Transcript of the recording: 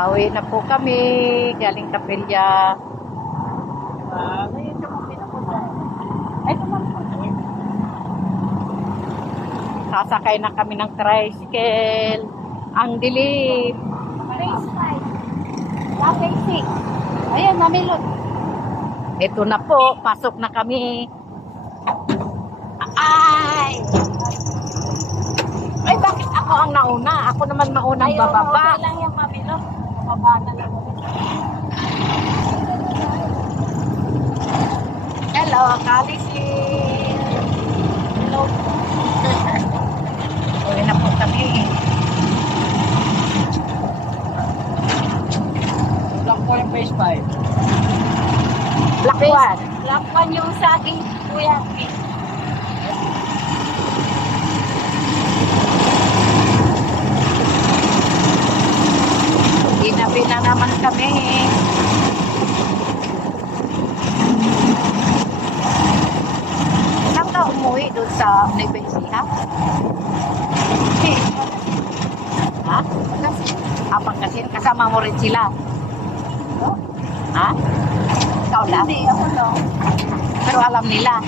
Pauwi na po kami. Galing Kapilya. Ngayon ito mo pinapunta. Ay, naman po. Sasakay na kami ng tricycle. Ang dilim. Phase 5. Phase 6. Ayan, namilot. Ito na po. Pasok na kami. Ay! Ay, bakit ako ang nauna? Ako naman maunang bababa. Okay lang yung mamilot. Bababa na lang. Hello, Kalisin. Hello. Uwi na po kami. Black 4 yung phase 5. Black one. Black 1 yung sa aking kuya. Ginabi na naman kami. Saan ka umuwi doon sa Nebensiha? Ha? Abang kasi kasama mo rin sila. Ha? Ikaw lang? Hindi, ako lang. Pero alam nila.